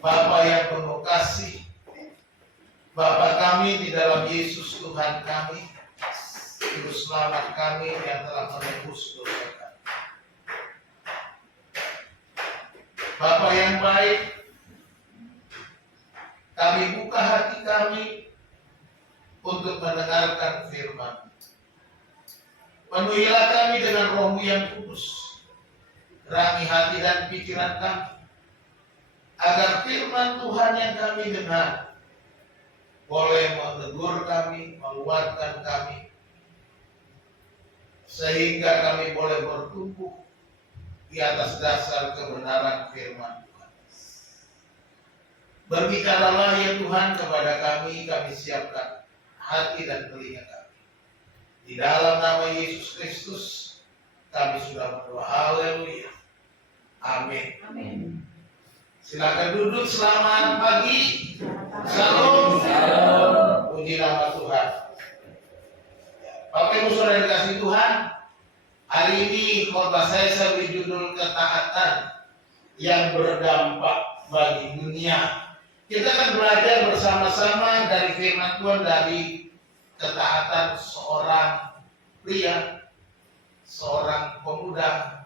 Bapa yang penuh kasih, Bapa kami di dalam Yesus Tuhan kami, Juru Selamat kami yang telah menebus dosa kami. Bapa yang baik, kami buka hati kami untuk mendengarkan firman. Penuhilah kami dengan Roh-Mu yang kudus, terangi hati dan pikiran kami, agar firman Tuhan yang kami dengar boleh menegur kami, menguatkan kami, sehingga kami boleh bertumbuh di atas dasar kebenaran firman Tuhan. Berbicaralah ya Tuhan kepada kami siapkan hati dan telinga kami. Di dalam nama Yesus Kristus kami sudah berdoa. Haleluya. Amin. Amin. Silakan duduk, selamat pagi. Salam. Puji nama Tuhan. Bapak Ibu Saudara dikasih Tuhan, hari ini khotbah saya beri judul ketaatan yang berdampak bagi dunia. Kita akan belajar bersama-sama dari firman Tuhan dari ketaatan seorang pria, seorang pemuda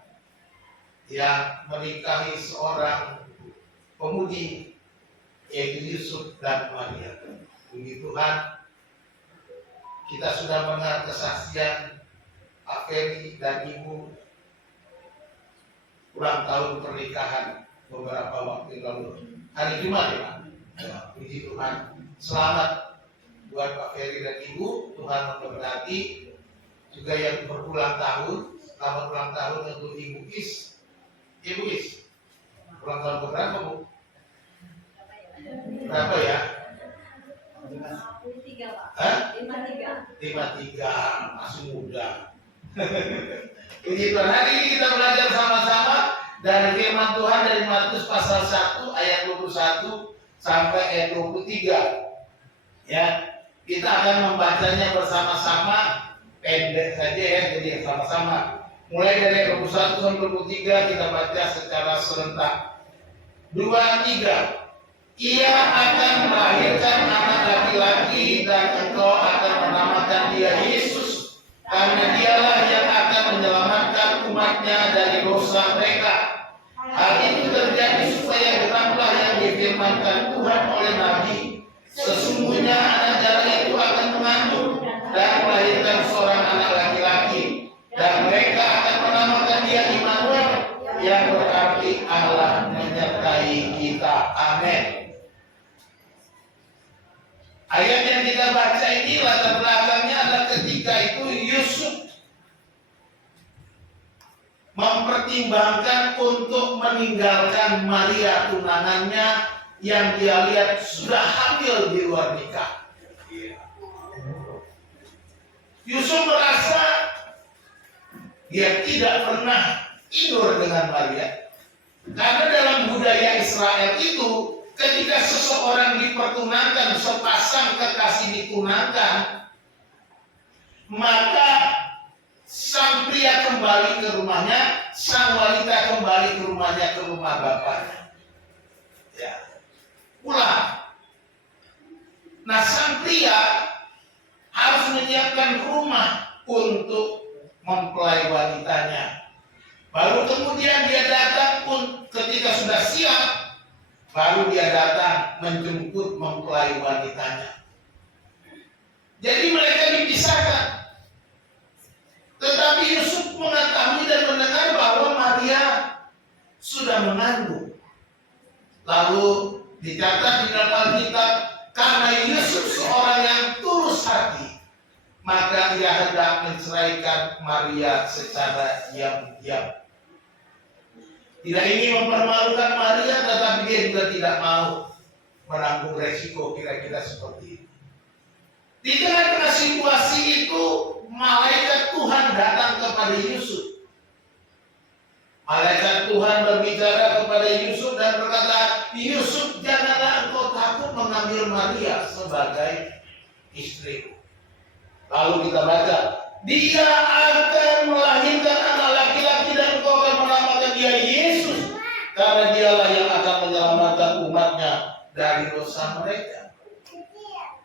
yang menikahi seorang pemudi, yaitu Yusuf dan Maria. Puji Tuhan, kita sudah mendengar kesaksian Pak Ferry dan Ibu ulang tahun pernikahan beberapa waktu lalu. Hari Jumat ya Pak. Puji Tuhan, selamat buat Pak Ferry dan Ibu. Tuhan memberkati juga yang berulang tahun. Selamat ulang tahun untuk Ibu Is. Ibu Is, ulang tahun berapa Bu? Berapa ya? 53 Pak. Hah? 53. 53, masih muda. Puji Tuhan, hari ini kita belajar sama-sama dari firman Tuhan dari Matius pasal 1 ayat 21 sampai ayat 23. Ya, kita akan membacanya bersama-sama, pendek saja ya, jadi sama-sama. Mulai dari ayat 21 sampai 23 kita baca secara serentak. 2, 3. Ia akan melahirkan anak laki-laki dan engkau akan menamakan dia Yesus, karena dialah yang akan menyelamatkan umatnya dari dosa mereka. Hal itu terjadi supaya genaplah yang difirmankan Tuhan oleh Nabi. Sesungguhnya anak jara itu akan mengandung dan melahirkan seorang anak laki-laki, dan mereka akan menamakan dia Immanuel, yang berarti Allah menyertai kita. Amin. Ayat yang kita baca ini latar belakangnya adalah ketika itu Yusuf mempertimbangkan untuk meninggalkan Maria tunangannya yang dia lihat sudah hamil di luar nikah. Yusuf merasa dia tidak pernah tidur dengan Maria, karena dalam budaya Israel itu ketika seseorang dipertunangkan, sepasang kekasih ditunangkan, maka sang pria kembali ke rumahnya, sang wanita kembali ke rumahnya, ke rumah bapaknya. Ya, pulang. Nah, sang pria harus menyiapkan rumah untuk mempelai wanitanya. Baru kemudian dia datang pun ketika sudah siap, baru dia datang menjemput mempelai wanitanya. Jadi mereka dipisahkan. Tetapi Yusuf mengetahui dan mendengar bahwa Maria sudah mengandung. Lalu dicatat di dalam Alkitab, karena Yusuf seorang yang tulus hati, maka ia hendak menceraikan Maria secara diam-diam. Tidak ingin mempermalukan Maria, tetapi dia juga tidak mau menanggung resiko kira-kira seperti itu. Di tengah-tengah situasi itu, malaikat Tuhan datang kepada Yusuf. Malaikat Tuhan berbicara kepada Yusuf dan berkata, Yusuf, janganlah engkau takut mengambil Maria sebagai istrimu. Lalu kita baca, dia akan melahirkan anak laki-laki dan engkau akan menamakan dia Yesus, karena dialah yang akan menyelamatkan umatnya dari dosa mereka.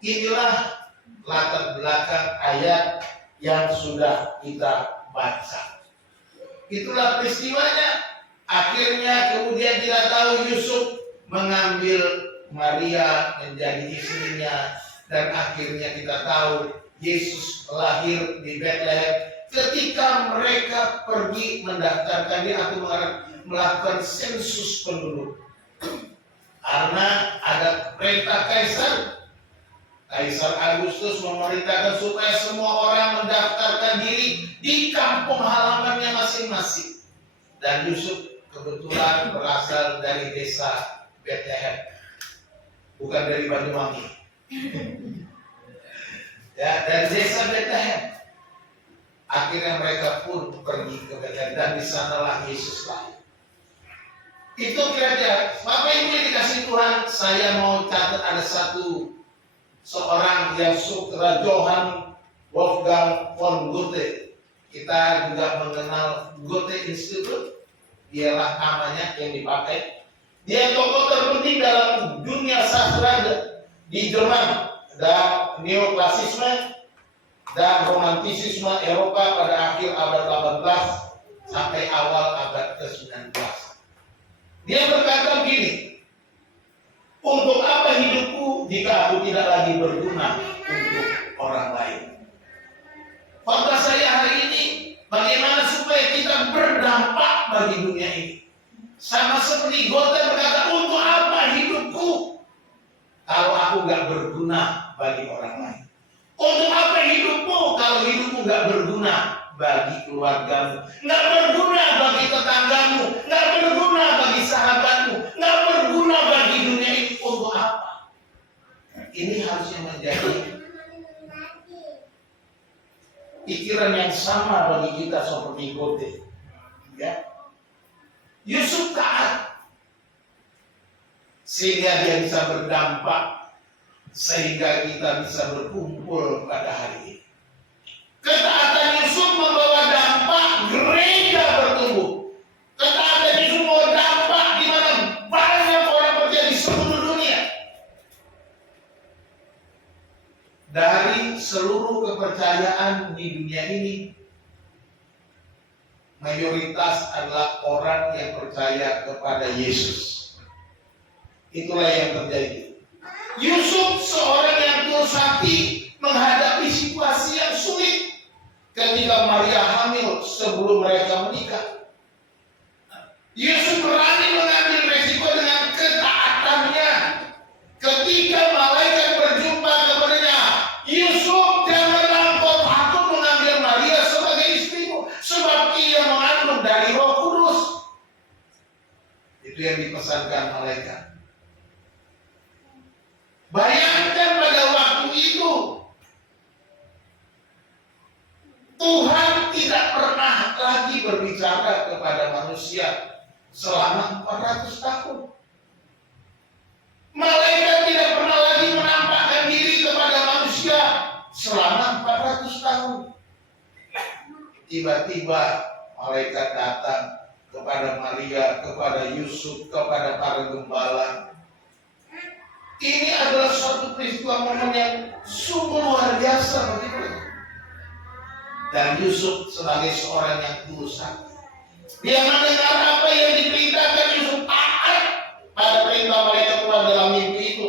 Inilah latar belakang ayat yang sudah kita baca. Itulah peristiwanya. Akhirnya kemudian kita tahu Yusuf mengambil Maria menjadi istrinya, dan akhirnya kita tahu Yesus lahir di Bethlehem ketika mereka pergi mendaftarkan dia atau melakukan sensus penduduk. Karena ada perintah Kaisar Agustus memerintahkan supaya semua orang mendaftarkan diri di kampung halamannya masing-masing. Dan Yusuf kebetulan berasal dari desa Bethlehem, bukan dari Banyuwangi. Ya, dari desa Bethlehem. Akhirnya mereka pun pergi ke Bethlehem, dan di sanalah Yesus lahir. Itu kira-kira. Bapak Ibu yang dikasih Tuhan, saya mau catat ada seorang yang sutra, Johann Wolfgang von Goethe. Kita juga mengenal Goethe Institute. Dialah namanya yang dipakai. Dia tokoh terpenting dalam dunia sastra di Jerman, dan neoklasisme dan romantisisme Eropa pada akhir abad 18 sampai awal abad ke-19. Dia berkata begini, untuk apa hidupku jika aku tidak lagi berguna untuk orang lain? Khotbah saya hari ini, bagaimana supaya kita berdampak bagi dunia ini. Sama seperti Goethe berkata, untuk apa hidupku kalau aku gak berguna bagi orang lain? Untuk apa hidupmu kalau hidupmu gak berguna bagi keluargamu, gak berguna bagi tetanggamu, gak berguna bagi sahabatmu, gak berguna bagi dunia ini? Untuk apa? Ini harusnya menjadi pikiran yang sama bagi kita seperti Goethe. Ya. Yusuf taat sehingga dia bisa berdampak, sehingga kita bisa berkumpul pada hari ini. Ketaatan Yusuf membawa dampak, gereja bertumbuh. Ketaatan Yusuf membawa dampak di mana banyak orang percaya di seluruh dunia. Dari seluruh kepercayaan di dunia ini, mayoritas adalah orang yang percaya kepada Yesus. Itulah yang terjadi. Yusuf seorang yang tulus hati menghadapi situasi yang sulit ketika Maria hamil sebelum mereka menikah. Yusuf berani mengambil resiko dengan ketaatannya. Ketika malaikat berjumpa kepadanya, Yusuf, janganlah engkau takut mengambil Maria sebagai istrimu, sebab ia mengandung dari Roh Kudus. Itu yang dipesankan malaikat. Bayangkan pada waktu itu Tuhan tidak pernah lagi berbicara kepada manusia selama 400 tahun. Malaikat tidak pernah lagi menampakkan diri kepada manusia selama 400 tahun. Tiba-tiba malaikat datang kepada Maria, kepada Yusuf, kepada para gembala. Ini adalah suatu peristiwa momen yang sungguh luar biasa bagi mereka. Dan Yusuf sebagai seorang yang tulus hati, dia mendengar apa yang diperintahkan. Yusuf taat pada perintah malaikat Tuhan dalam mimpi itu.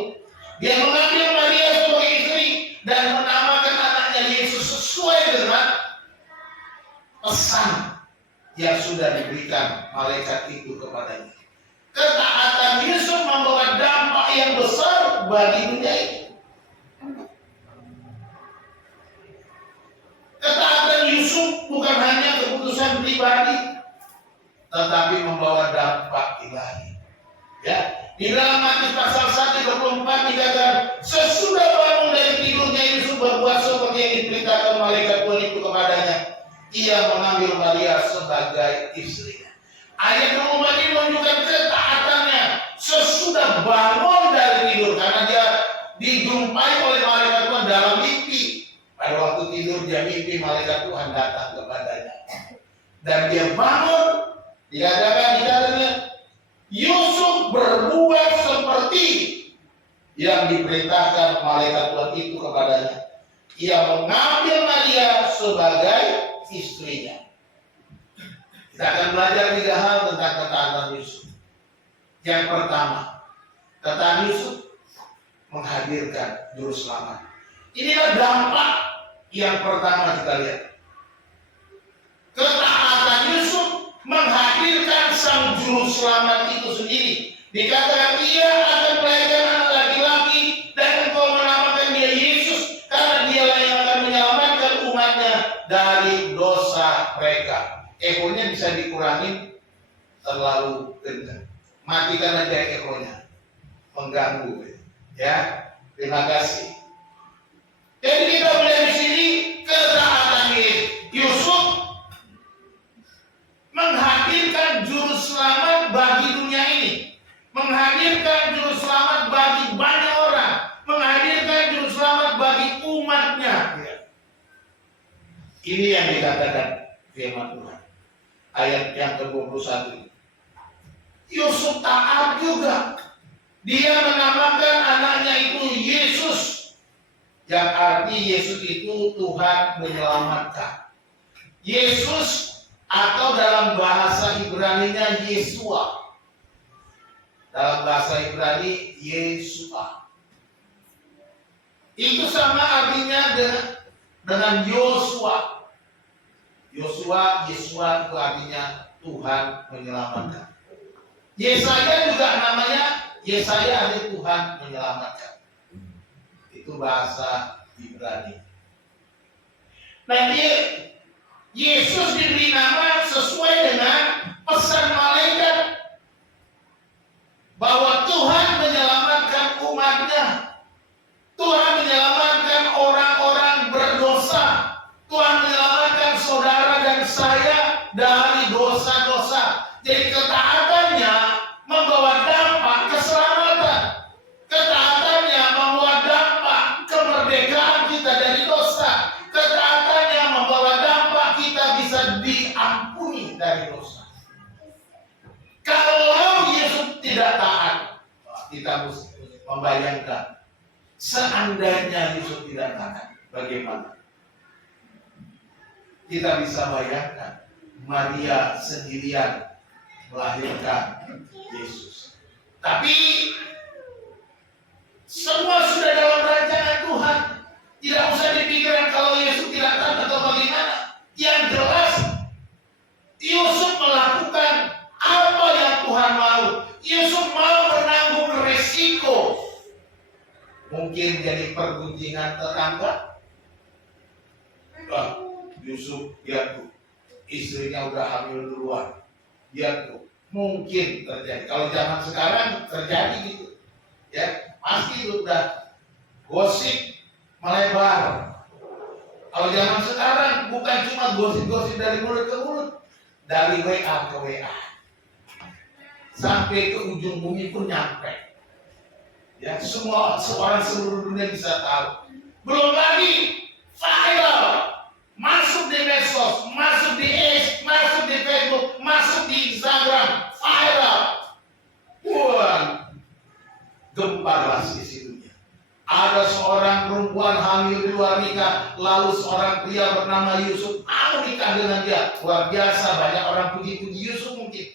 Dia mengambil Maria sebagai istri dan menamakan anaknya Yesus sesuai dengan pesan yang sudah diberikan malaikat itu kepadanya. Ketaatan Yusuf membawa dampak yang besar bagi dunia ini. Ketaatan Yusuf bukan hanya keputusan pribadi, tetapi membawa dampak ilahi. Ya, di dalam Matius pasal 1:24 dikatakan, sesudah bangun dari tidurnya Yusuf berbuat seperti yang diperintahkan malaikat Tuhan itu kepadanya. Ia mengambil Maria sebagai istrinya. Ayat 24 ini menunjukkan ketaatannya sesudah bangun dari tidur, karena dia dijumpai oleh malaikat Tuhan dalam mimpi. Pada waktu tidur dia mimpi malaikat Tuhan datang kepadanya. Dan dia bangun, dikatakan di dalamnya, Yusuf berbuat seperti yang diperintahkan malaikat Tuhan itu kepadanya. Ia mengambil Maria sebagai istrinya. Kita akan belajar 3 hal tentang ketaatan Yusuf. Yang pertama, ketaatan Yusuf menghadirkan juru selamat. Inilah dampak yang pertama kita lihat. Ketaatan Yusuf menghadirkan sang juru selamat itu sendiri. Dikatakan ia akan melahirkan anak laki-laki dan engkau menamakan dia Yesus karena dialah yang akan menyelamatkan umatnya dari dosa mereka. Ekonya bisa dikurangi, terlalu kencang. Matikan aja ekonya, mengganggu. Ya, terima kasih. Jadi kita melihat di sini ketaatan Yusuf menghadirkan juru selamat bagi dunia ini, menghadirkan juru selamat bagi banyak orang, menghadirkan juru selamat bagi umatnya. Ini yang dikatakan firman Tuhan. Ayat yang ke-21. Yusuf taat juga. Dia menamakan anaknya itu Yesus. Yang arti Yesus itu Tuhan menyelamatkan. Yesus atau dalam bahasa Ibrani-nya Yesua. Dalam bahasa Ibrani Yesua. Itu sama artinya dengan Yosua. Yosua itu artinya Tuhan menyelamatkan. Yesaya juga namanya Yesaya, artinya Tuhan menyelamatkan. Itu bahasa Ibrani. Nah, Yesus diberi nama sesuai dengan pesan malaikat bahwa Tuhan menyelamatkan umatnya. Tuhan menyelamatkan orang-orang berdosa. Tuhan menyelamatkan saudara dan saya dari dosa-dosa. Jadi ketaatannya membawa dampak keselamatan. Ketaatannya membawa dampak kemerdekaan kita dari dosa. Ketaatannya membawa dampak kita bisa diampuni dari dosa. Kalau Yesus tidak taat, kita mesti membayangkan seandainya Yesus tidak taat, bagaimana? Kita bisa bayangkan Maria sendirian melahirkan Yesus. Tapi semua sudah dalam rancangan Tuhan. Tidak usah dipikirkan kalau Yesus tidak taat atau bagaimana. Yang jelas Yusuf melakukan apa yang Tuhan mau. Yusuf mau menanggung resiko. Mungkin jadi pergunjingan tetangga. Yusuf, lihat tuh, istrinya udah hamil duluan. Lihat tuh, mungkin terjadi. Kalau zaman sekarang terjadi gitu, ya pasti itu udah gosip melebar. Kalau zaman sekarang bukan cuma gosip-gosip dari mulut ke mulut, dari WA ke WA, sampai ke ujung bumi pun nyampe. Ya, semua seorang seluruh dunia bisa tahu. Belum lagi viral. Masuk di medsos, masuk di X, masuk di Facebook, masuk di Instagram, viral. Wah, gemparlah sisi dunia. Ada seorang perempuan hamil di luar nikah, lalu seorang pria bernama Yusuf mau nikah dengan dia. Luar biasa, banyak orang puji-puji Yusuf mungkin.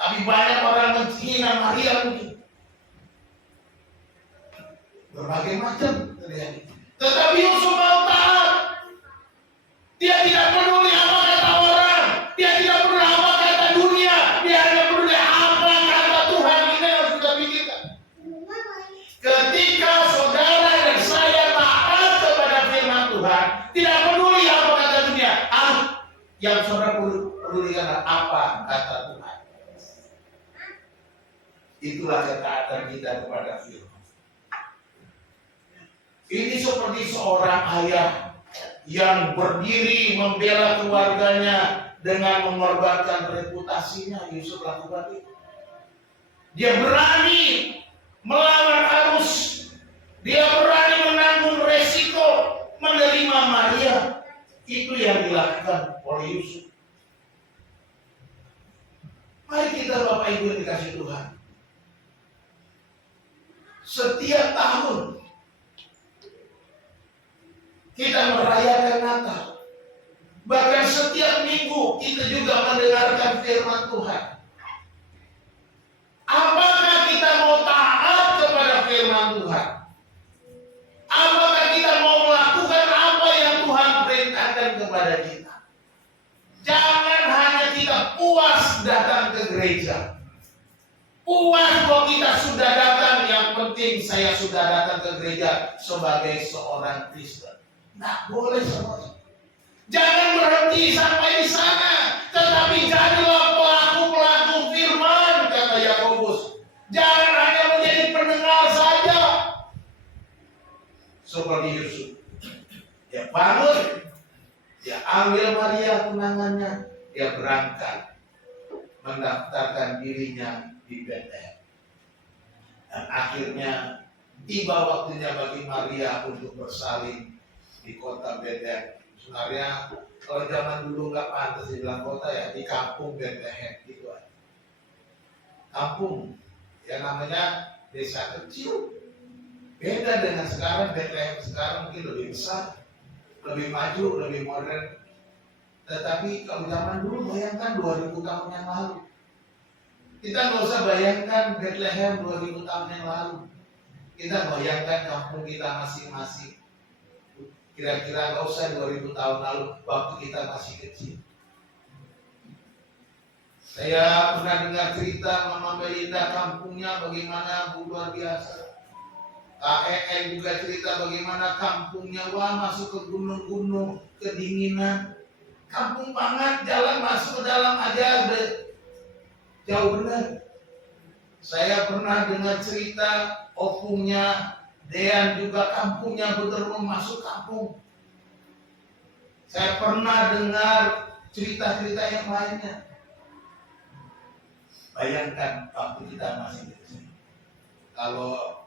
Tapi banyak orang menghina Maria mungkin. Berbagai macam terjadi. Tetapi Yusuf mau taat. Dia tidak peduli apa kata orang. Dia tidak peduli apa kata dunia. Dia hanya peduli apa kata Tuhan. Ini yang harus kita pikirkan. Ketika saudara dan saya taat kepada firman Tuhan, tidak peduli apa kata dunia. Yang saudara pedulikan apa kata Tuhan. Itulah ketaatan kita kepada firman. Ini seperti seorang ayah yang berdiri membela keluarganya dengan mengorbankan reputasinya. Yusuf lakukan itu. Dia berani melawan arus. Dia berani menanggung resiko menerima Maria. Itu yang dilakukan oleh Yusuf. Mari kita Bapak Ibu yang dikasih Tuhan. Setiap tahun kita merayakan Natal. Bahkan setiap minggu kita juga mendengarkan firman Tuhan. Apakah kita mau taat kepada firman Tuhan? Apakah kita mau melakukan apa yang Tuhan perintahkan kepada kita? Jangan hanya kita puas datang ke gereja. Puas bahwa kita sudah datang, yang penting saya sudah datang ke gereja sebagai seorang Kristen. Nah, boleh semua. Jangan berhenti sampai di sana, tetapi jadilah pelaku-pelaku firman, kata Yakobus. Jangan hanya menjadi pendengar saja. Seperti Yusuf. Dia bangun, dia ambil Maria tunangannya, dia berangkat mendaftarkan dirinya di Betlehem. Dan akhirnya tiba waktunya bagi Maria untuk bersalin di kota Betlehem. Sebenarnya kalau zaman dulu nggak pantas dibilang kota ya, di kampung Betlehem gitu aja. Kampung, ya namanya desa kecil. Beda dengan sekarang, Betlehem sekarang mungkin lebih besar, lebih maju, lebih modern. Tetapi kalau zaman dulu bayangkan 2000 tahun yang lalu. Kita nggak usah bayangkan Betlehem 2000 tahun yang lalu. Kita bayangkan kampung kita masing-masing. Kira-kira nggak usah 2000 tahun lalu, waktu kita masih kecil. Saya pernah dengar cerita Mama Belinda kampungnya bagaimana luar biasa. KEN juga cerita bagaimana kampungnya, wah masuk ke gunung-gunung, kedinginan. Kampung banget, jalan masuk ke dalam aja jauh benar. Saya pernah dengar cerita opungnya Dean juga kampungnya betul-betul masuk kampung. Saya pernah dengar cerita-cerita yang lainnya. Bayangkan waktu kita masih kecil. Kalau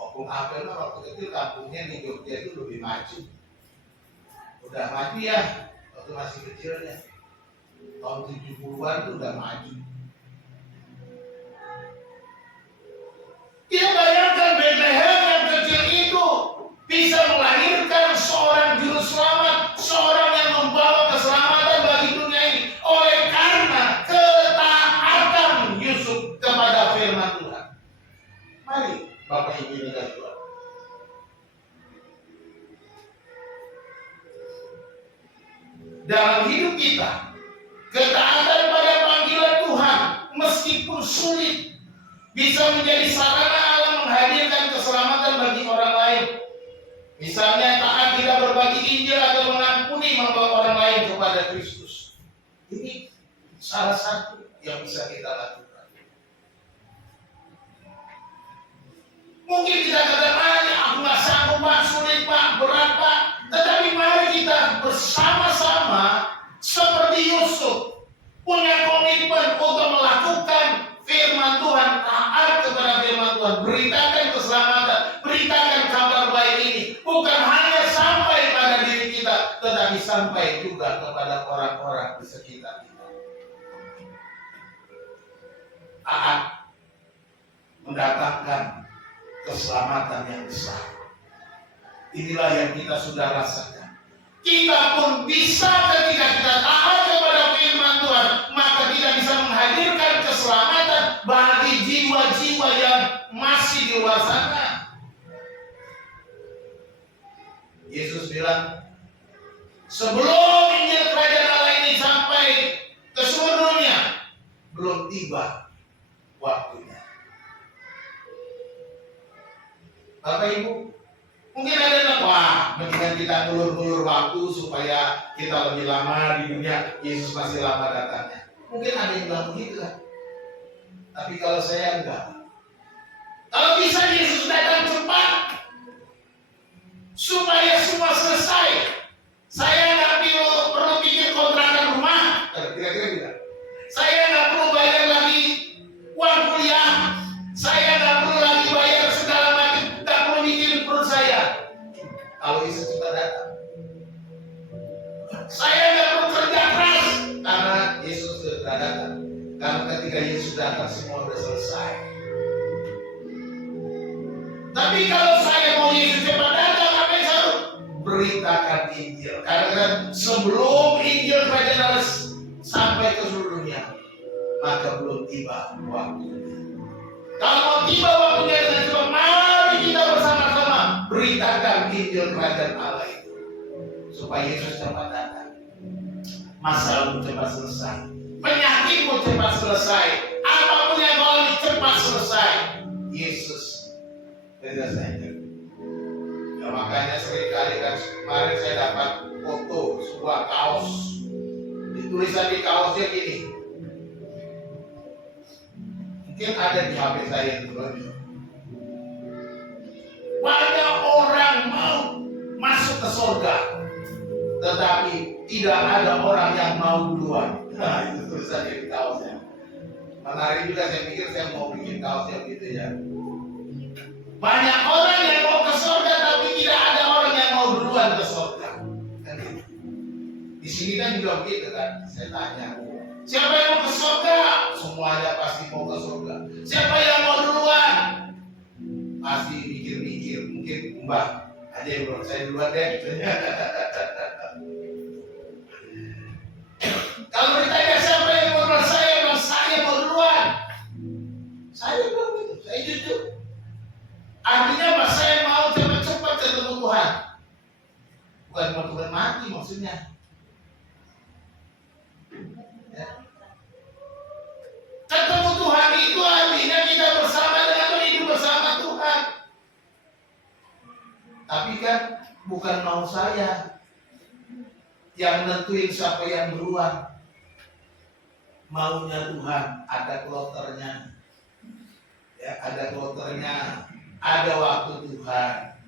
opung Abel waktu kecil kampungnya di Jogja itu lebih maju. Udah maju ya waktu masih kecilnya. Tahun 70-an itu udah maju. Kita bayangkan Bethlehem yang kecil itu bisa melahirkan seorang juru selamat, seorang yang membawa keselamatan bagi dunia ini oleh karena ketaatan Yusuf kepada firman Tuhan. Mari Bapak Ibu ini dan Tuhan. Dalam hidup kita, ketaatan pada panggilan Tuhan meskipun sulit bisa menjadi sarana Allah menghadirkan keselamatan bagi orang lain. Misalnya taat tidak berbagi Injil atau mengampuni, membawa orang lain kepada Kristus. Ini salah satu yang bisa kita lakukan. Mungkin kita katakan, aku nggak sanggup Pak, sulit Pak, berat Pak. Tetapi mari kita bersama-sama seperti Yusuf punya komitmen untuk melakukan firman Tuhan, taat kepada firman Tuhan, beritakan keselamatan, beritakan kabar baik ini, bukan hanya sampai pada diri kita, tetapi sampai juga kepada orang-orang di sekitar kita. Taat mendatangkan keselamatan yang besar. Inilah yang kita sudah rasakan. Kita pun bisa ketika kita taat kepada firman Tuhan, maka kita bisa menghadirkan keselamatan bagi jiwa-jiwa yang masih di luar sana. Yesus bilang, sebelum Injil Kerajaan Allah ini sampai ke seluruh dunia, belum tiba waktunya. Bapak Ibu, mungkin ada yang wah, mendingan kita ngulur-ngulur waktu supaya kita lebih lama di dunia, Yesus masih lama datangnya. Mungkin ada yang bilang begitu kan. Tapi kalau saya enggak. Kalau bisa Yesus datang cepat supaya semua selesai. Saya nggak perlu bikin kontrakan rumah. Kira-kira tidak. Saya nggak perlu bayar lagi uang kuliah. Saya nggak perlu lagi bayar segala macam. Nggak perlu bikin perut saya. Kalau Yesus cepat datang. Saya nggak perlu kerja keras karena Yesus sudah datang. Karena ketika Yesus datang semua sudah selesai. Tapi kalau saya mau Yesus cepat datang, apa yang saya harus beritakan Injil? Karena sebelum Injil kerajaan Allah sampai ke seluruh dunia, maka belum tiba waktunya. Kalau mau tiba waktunya dengan cepat, mari kita bersama-sama beritakan Injil kerajaan Allah itu, supaya Yesus cepat datang. Masalahmu cepat selesai, penyakitmu cepat selesai, apapun yang kau alami cepat selesai. Yesus selesai. Ya, makanya seringkali kan kemarin saya dapat foto sebuah kaos, ditulisan di kaosnya gini, mungkin ada di HP saya itu. Banyak orang mau masuk ke surga, tetapi tidak ada orang yang mau duluan. Nah, itu tulisan di kaosnya. Menarik juga, saya pikir saya mau bikin kaosnya gitu ya. Banyak orang yang mau ke surga, tapi tidak ada orang yang mau duluan ke surga. Di sini kan juga begitu kan. Saya tanya, siapa yang mau ke surga? Semuanya pasti mau ke surga. Siapa yang mau duluan? Pasti mikir-mikir, mungkin Mbak aja yang belum, saya duluan deh. Kalau ditanya siapa yang mau duluan, saya mau duluan. Saya belum itu, saya jujur. Artinya apa? Saya mau cepat-cepat ketemu Tuhan. Bukan mau Tuhan mati maksudnya. Ya. Ketemu Tuhan itu artinya kita bersama dengan Tuhan, hidup bersama Tuhan. Tapi kan bukan mau saya yang nentuin siapa yang duluan. Maunya Tuhan, ada kloternya. Ya, ada kloternya. Ada waktu Tuhan.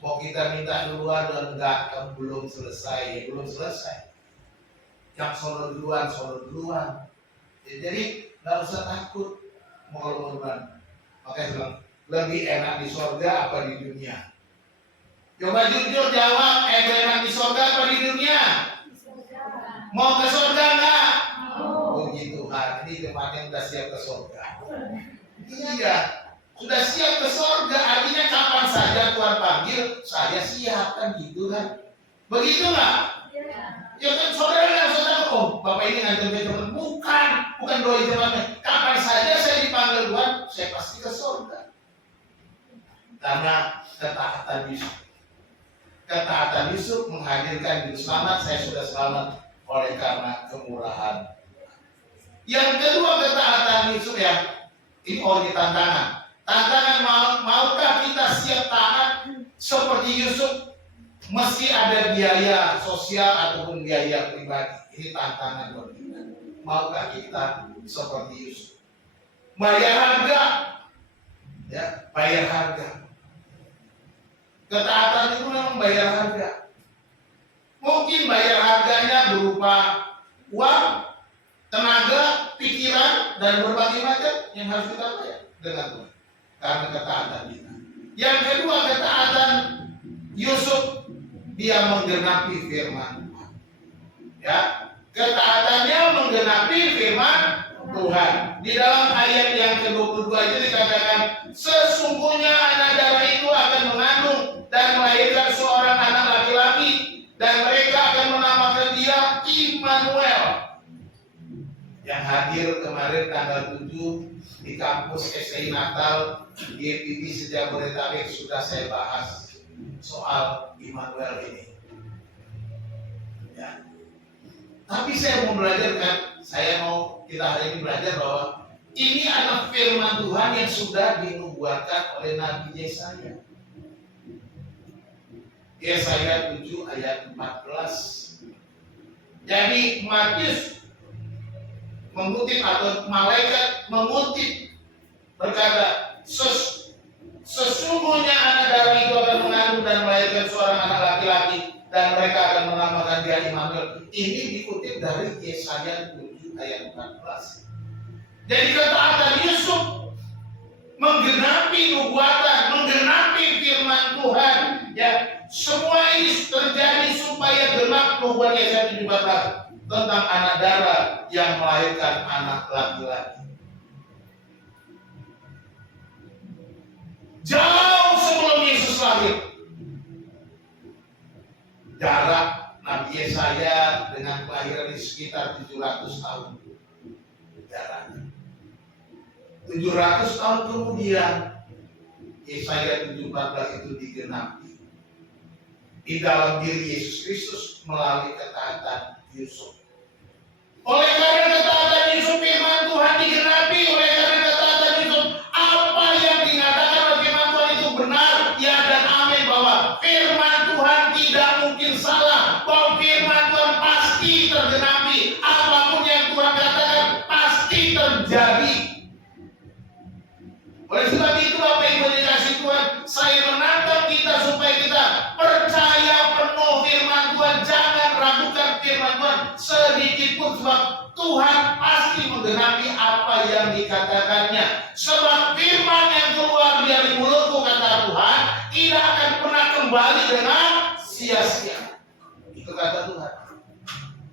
Mau kita minta duluan dan enggak, kan belum selesai, belum selesai. Yang sono duluan. Ya, jadi nggak usah takut mau duluan. Makanya bilang lebih enak di surga apa di dunia? Coba jujur jawab, lebih enak di surga apa di dunia? Mau ke surga enggak? Puji Tuhan, ini kemarin udah siap ke surga. Iya. Sudah siap ke surga, artinya kapan saja Tuhan panggil, saya siap, kan gitu kan? Begitu nggak? Ya kan saudara, oh Bapak ini ngancam teman, bukan doa temannya. Kapan saja saya dipanggil Tuhan, saya pasti ke surga. Karena ketaatan Yusuf. Ketaatan Yusuf menghadirkan juru selamat, saya sudah selamat oleh karena kemurahan. Yang kedua ketaatan Yusuf ya, ini oleh tantangan. Tantangan maukah kita siap taat seperti Yusuf? Mesti ada biaya sosial ataupun biaya pribadi. Ini tantangan buat kita. Maukah kita seperti Yusuf? Bayar harga, ya, bayar harga. Ketaatan itu memang bayar harga. Mungkin bayar harganya berupa uang, tenaga, pikiran, dan berbagai macam yang harus kita bayar dengan Tuhan. Karena ketaatan kita. Yang kedua ketaatan Yusuf, dia menggenapi firman Tuhan. Ya, ketaatannya menggenapi firman Tuhan. Di dalam ayat yang ke-22 itu dikatakan, sesungguhnya anak darah itu akan mengandung dan melahirkan seorang anak laki-laki, dan mereka akan menamakan dia Immanuel. Yang hadir kemarin tanggal 7 di kampus STI Natal GPB Sejabodetabek sudah saya bahas soal Immanuel ini. Ya. Tapi saya mau belajar kan, kita hari ini belajar bahwa ini adalah firman Tuhan yang sudah dinubuatkan oleh Nabi Yesaya. Yesaya 7 ayat 14. Jadi Matius mengutip atau malaikat mengutip berkata, sesungguhnya anak darah itu akan mengandung dan melahirkan seorang anak laki-laki, dan mereka akan menamakan dia Immanuel. Ini dikutip dari Yesaya 7 ayat 14. Jadi ketaatan Yusuf menggenapi nubuatan, menggenapi firman Tuhan. Ya, semua ini terjadi supaya genap nubuatan Yesaya 7 tentang anak darah yang melahirkan anak laki-laki. Jauh salib. Jarak Nabi Yesaya dengan kelahiran di sekitar 700 tahun. Jaraknya 700 tahun kemudian Yesaya 7:14 itu digenapi di dalam diri Yesus Kristus melalui ketaatan Yusuf. Oleh karena ketaatan Yusuf, firman Tuhan digenapi. Oleh karena ketaatan Yusuf, apa yang dikatakan oleh firman Tuhan itu benar, ya dan amin, bahwa firman Tuhan tidak mungkin salah, bahwa firman Tuhan pasti tergenapi. Apapun yang Tuhan katakan pasti terjadi. Oleh sebab itu, Bapak Ibu dikasih Tuhan, saya menantang kita supaya kita percaya penuh firman Tuhan, jangan ragukan firman Tuhan sedikit pun, sebab Tuhan pasti menggenapi apa yang dikatakannya. Sebab firman yang keluar dari mulutku, kata Tuhan, tidak akan pernah kembali dengan sia-sia. Itu kata Tuhan.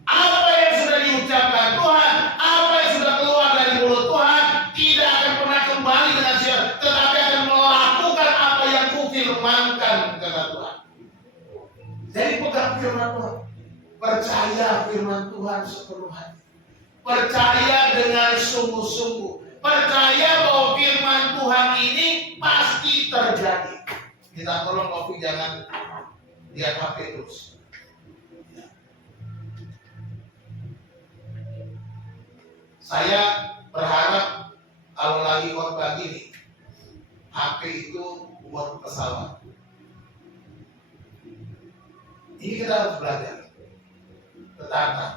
Apa yang sudah diucapkan Tuhan, apa yang sudah keluar dari mulut Tuhan, tidak akan pernah kembali dengan sia-sia, tetapi akan melakukan apa yang kufirmankan, kata Tuhan. Jadi pegang firman Tuhan, percaya firman Tuhan sepenuh hati, percaya dengan sungguh-sungguh, percaya bahwa firman Tuhan ini pasti terjadi. Kita tolong kopi jangan lihat HP terus. Saya berharap kalau lagi khotbah gini, HP itu buat pesawat. Ini kita harus belajar ketata.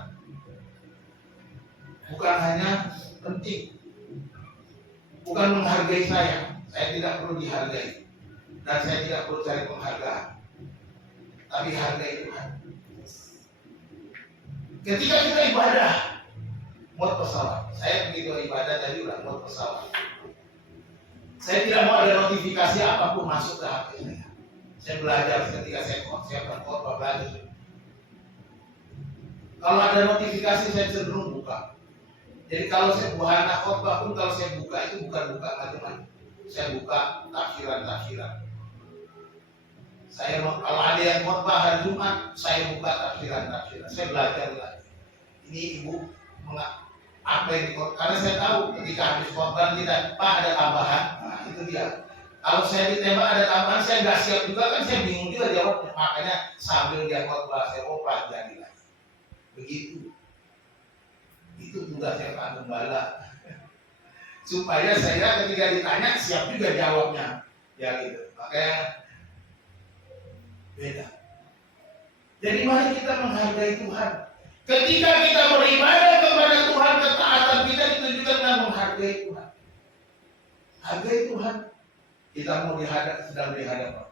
Bukan hanya penting, bukan menghargai saya tidak perlu dihargai, dan saya tidak perlu cari penghargaan, tapi hargai Tuhan. Ketika kita ibadah, muat pesawat. Saya begitu ibadah tadi udah muat pesawat. Saya tidak mau ada notifikasi apapun masuk ke HP saya. Saya belajar ketika saya khotbah belajar. Kalau ada notifikasi saya cenderung buka. Jadi kalau saya buahana khotbah pun kalau saya buka itu bukan buka macam-macam. Saya buka tafsiran. Saya kalau ada yang khotbah hari Jumat, saya buka tafsiran. Saya belajar lagi. Ini ibu apa yang dikhotbah, karena saya tahu ketika habis khotbah kita, Pak ada tambahan, nah itu dia. Kalau saya ditembak ada tambahan, saya nggak siap juga kan, saya bingung juga jawabnya. Makanya sambil dia khotbah saya pelajari lagi. Begitu. Itu tugasnya Pak Gembala. Supaya saya ketika ditanya siap juga jawabnya, ya gitu. Makanya beda. Jadi mari kita menghargai Tuhan. Ketika kita beribadah kepada Tuhan, ketaatan kita ditunjukkan dengan menghargai Tuhan. Hargai Tuhan. Kita mau sedang dihadap.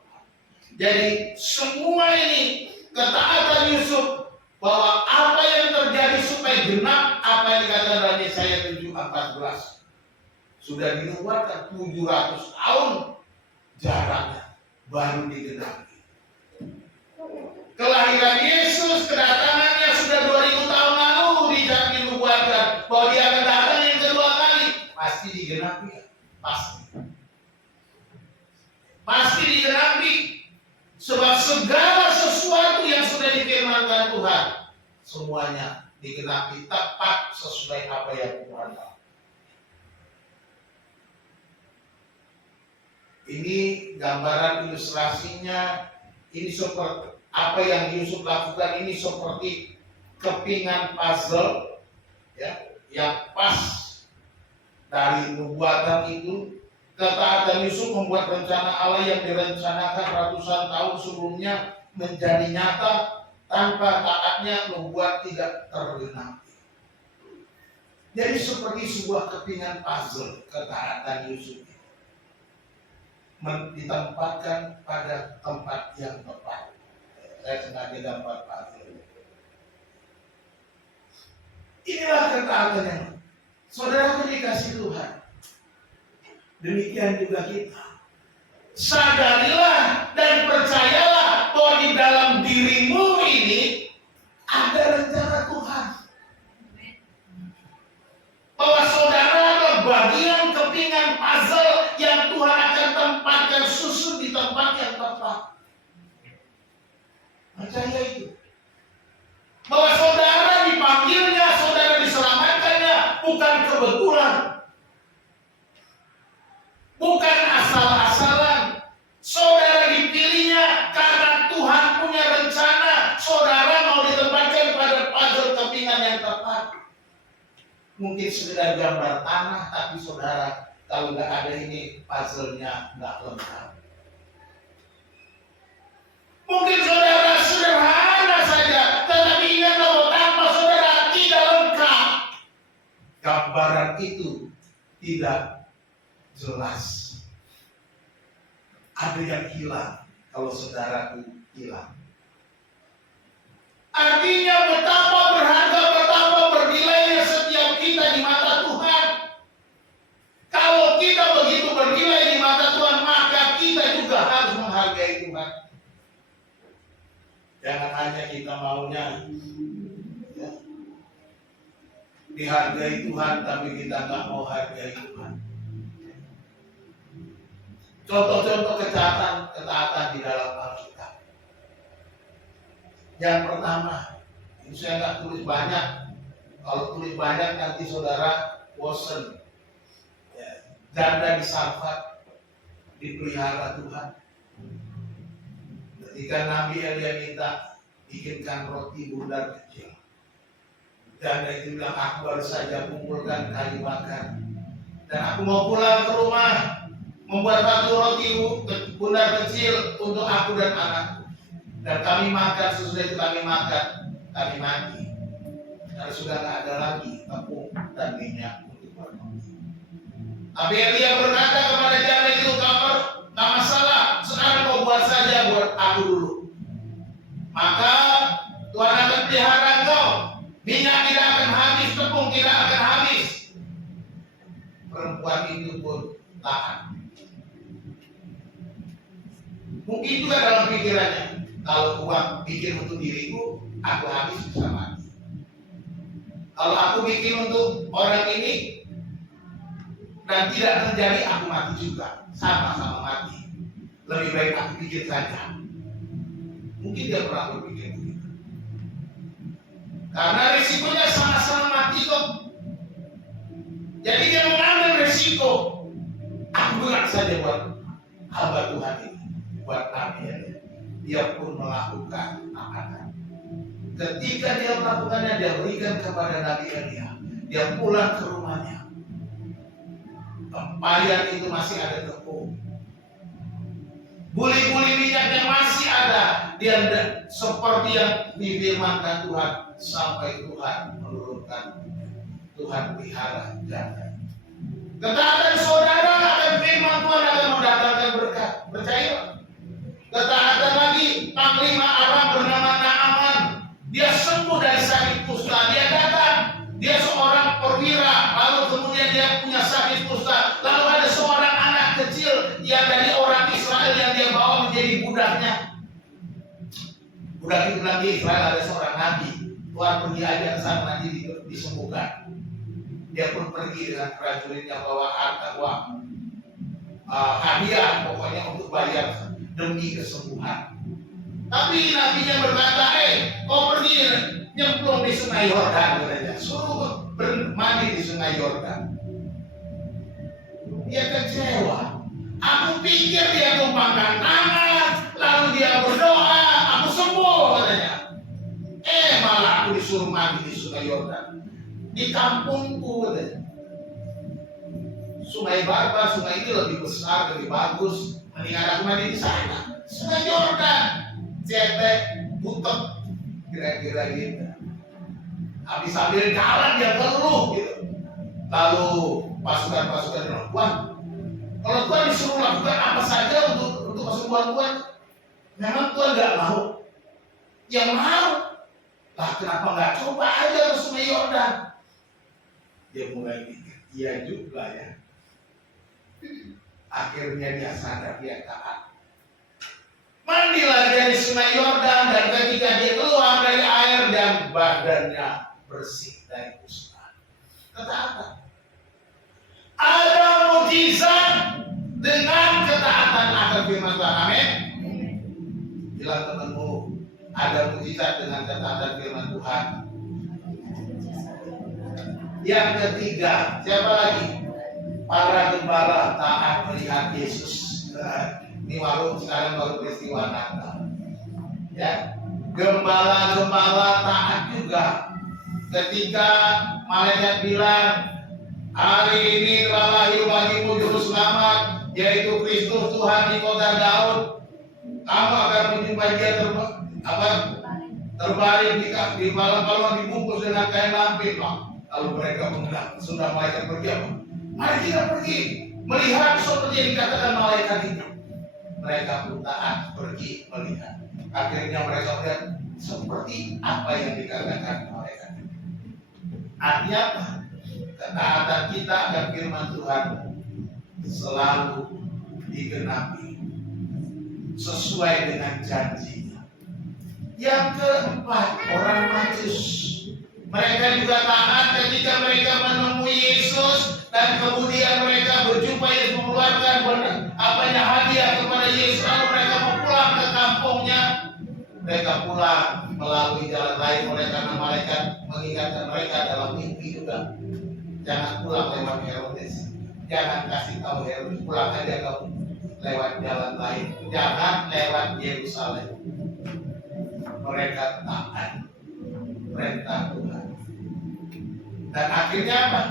Jadi semua ini ketaatan Yusuf, bahwa apa yang terjadi supaya genap apa yang dikatakan dalam Yesaya 7:14. Sudah dinubuatkan 700 tahun jaraknya baru digenapi. Kelahiran Yesus, kedatangannya sudah 2000 tahun lalu dinubuatkan bahwa dia akan datang yang kedua kali. Pasti digenapi, pasti digenapi. Sebab segala sesuatu yang sudah difirmankan Tuhan, semuanya digenapi tepat sesuai apa yang Tuhan tahu. Ini gambaran ilustrasinya. Ini seperti apa yang Yusuf lakukan ini seperti kepingan puzzle, ya, yang pas dari nubuatan itu. Ketaatan Yusuf membuat rencana Allah yang direncanakan ratusan tahun sebelumnya menjadi nyata. Tanpa taatnya nubuat tidak tergenapi. Jadi seperti sebuah kepingan puzzle ketaatan Yusuf ditempatkan pada tempat yang tepat. Saya sengaja dapat puzzle. Inilah ketaatan yang saudara dikasih Tuhan. Demikian juga kita. Sadarilah dan percayalah bahwa di dalam dirimu ini ada rencana Tuhan. Bahwa saudara adalah bagian kepingan puzzle yang Tuhan akan tempatkan susun di tempat yang tepat. Percaya itu. Bahwa saudara dipanggilnya, saudara diselamatkannya bukan kebetulan. Bukan asal-asalan. Saudara dipilihnya karena Tuhan punya rencana. Saudara mau ditempatkan pada puzzle kepingan yang tepat. Mungkin sekedar gambar tanah, tapi saudara, kalau nggak ada ini, puzzle-nya nggak lengkap. Mungkin saudara sederhana saja, tetapi ingat bahwa tanpa saudara tidak lengkap. Gambaran itu tidak jelas. Ada yang hilang kalau saudaraku hilang. Artinya betapa berharga, betapa bernilainya setiap kita di mata Tuhan. Kalau kita begitu bernilai di mata Tuhan, maka kita juga harus menghargai Tuhan. Jangan hanya kita maunya ya, dihargai Tuhan, tapi kita nggak mau hargai Tuhan. Contoh-contoh ketaatan di dalam Alkitab. Yang pertama, ini saya nggak tulis banyak. Kalau tulis banyak nanti saudara bosan. Ya, janda di Sarfat dipelihara Tuhan. Ketika Nabi Elia minta bikinkan roti bundar kecil, janda itu bilang, aku baru saja kumpulkan kayu bakar dan aku mau pulang ke rumah membuat satu roti bundar kecil untuk aku dan anakku. Dan kami makan, sesudah itu kami makan, kami mati. Karena sudah tidak ada lagi tepung dan minyak untuk berkongsi. Tapi Elia berkata kepada janda itu, nggak masalah, sekarang kau buat saja buat aku dulu. Maka Tuhan akan pelihara engkau. Minyak tidak akan habis, tepung tidak akan habis. Perempuan itu pun tahan. Mungkin juga dalam pikirannya, kalau uang bikin untuk diriku, aku habis bisa mati. Kalau aku bikin untuk orang ini dan tidak terjadi, aku mati juga, sama-sama mati. Lebih baik aku bikin saja. Mungkin dia pernah berpikir begitu. Karena risikonya sama-sama mati kok. Jadi dia mengambil risiko. Aku berat saja buat hamba Tuhan ini, buat Nabi ini. Dia pun melakukan amanat. Ketika dia melakukannya, dia berikan kepada Nabi Elia. Dia pulang ke rumahnya. Tempayan itu masih ada tepung. Buli-buli minyaknya masih ada. Dia seperti yang difirmankan Tuhan, sampai Tuhan menurunkan, Tuhan pelihara janda. Ketaatan saudara akan firman Tuhan akan mendatangkan berkat. Percaya? Ketaatan lagi, Panglima Aram bernama Naaman. Dia sembuh dari sakit kusta. Dia datang, dia seorang perwira, lalu kemudian dia punya sakit kusta. Lalu ada seorang anak kecil yang dari orang Israel yang dia bawa menjadi budaknya. Budak itu bilang, di Israel ada seorang nabi, Tuhan pergi aja ke sana nanti disembuhkan. Dia pun pergi dengan prajuritnya bawa harta uang, hadiah pokoknya untuk bayar demi kesembuhan. Tapi nabinya berkata, kau pergi nyemplung di sungai Yordan, katanya. Suruh bermandi di sungai Yordan. Dia kecewa. Aku pikir dia tumpangkan tangan, lalu dia berdoa, aku sembuh, katanya. Malah aku disuruh mandi di sungai Yordan. Di kampungku, katanya. Sungai Barba, sungai ini lebih besar, lebih bagus. Mendingan aku mandi di sana. Sungai Yordan, cetek, butek, kira-kira gitu. Habis sambil jalan dia ngeluh gitu. Lalu pasukan-pasukan bilang, Tuhan, kalau Tuhan disuruh lakukan apa saja untuk kesembuhan Tuhan, memang Tuhan nggak mau? Yang mau, lah kenapa nggak coba aja ke sungai Yordan? Dia mulai pikir, iya juga ya. Akhirnya dia sadar, dia taat. Mandilah dia di sungai Yordan, dan ketika dia keluar dari air dan badannya bersih dari kusta. Ketaatan. Ada mukjizat dengan ketaatan akan firman Tuhan. Amin. Bilang temanmu, ada mujizat dengan ketaatan firman Tuhan. Yang ketiga, siapa lagi? Para gembala taat melihat Yesus. Ini sekarang baru peristiwa Natal. Ya, gembala-gembala taat juga. Ketika malaikat bilang, hari ini telah lahir bagimu juru selamat, yaitu Kristus Tuhan di kota Daud. Kamu akan menjumpai dia terbaring di malam-malam dibungkus dengan kain lampin. Lalu mereka bilang, sudah malaikat pergi apa? Mari kita pergi melihat seperti yang dikatakan malaikat itu. Mereka pun taat pergi melihat. Akhirnya mereka melihat seperti apa yang dikatakan malaikat itu. Artinya apa? Ketaatan kita dan firman Tuhan selalu digenapi sesuai dengan janjinya. Yang keempat, orang Majus. Mereka juga taat ketika mereka menemui Yesus dan kemudian mereka berjumpa Yesus, mengeluarkan hadiah kepada Yesus, lalu mereka mau pulang ke kampungnya. Mereka pulang melalui jalan lain oleh karena malaikat mengingatkan mereka dalam mimpi juga. Jangan pulang lewat Herodes. Jangan kasih tahu Herodes, pulang aja kamu lewat jalan lain. Jangan lewat Yerusalem. Mereka taat perintah Tuhan. Dan akhirnya apa?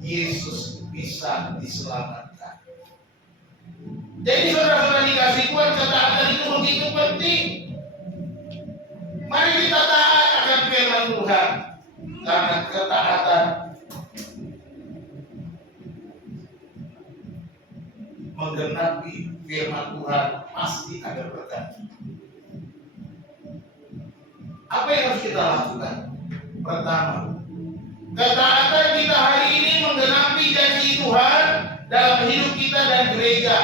Yesus bisa diselamatkan. Jadi saudara-saudara dikasih Tuhan, ketaatan itu begitu penting. Mari kita taat akan firman Tuhan. Karena ketaatan menggenapi firman Tuhan pasti ada berkat. Apa yang harus kita lakukan? Pertama, ketaatan kita hari ini menggenapi janji Tuhan dalam hidup kita dan gereja.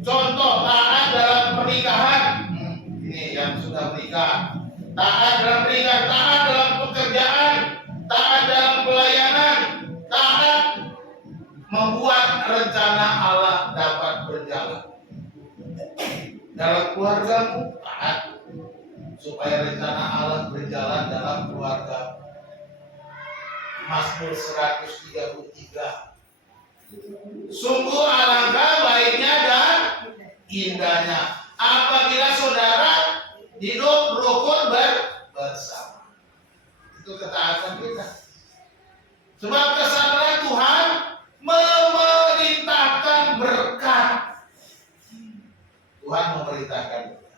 Contoh, taat dalam pernikahan. Ini yang sudah menikah. Taat dalam pernikahan, taat dalam pekerjaan, taat dalam pelayanan, taat membuat rencana Allah dapat berjalan. Dalam keluargamu, taat supaya rencana Allah berjalan dalam keluarga. Mazmur 133. Sungguh alangkah baiknya dan indahnya apabila saudara hidup rukun bersama. Itu ketaatan kita. Sebab kesadaran Tuhan memerintahkan berkat. Tuhan memerintahkan berkat.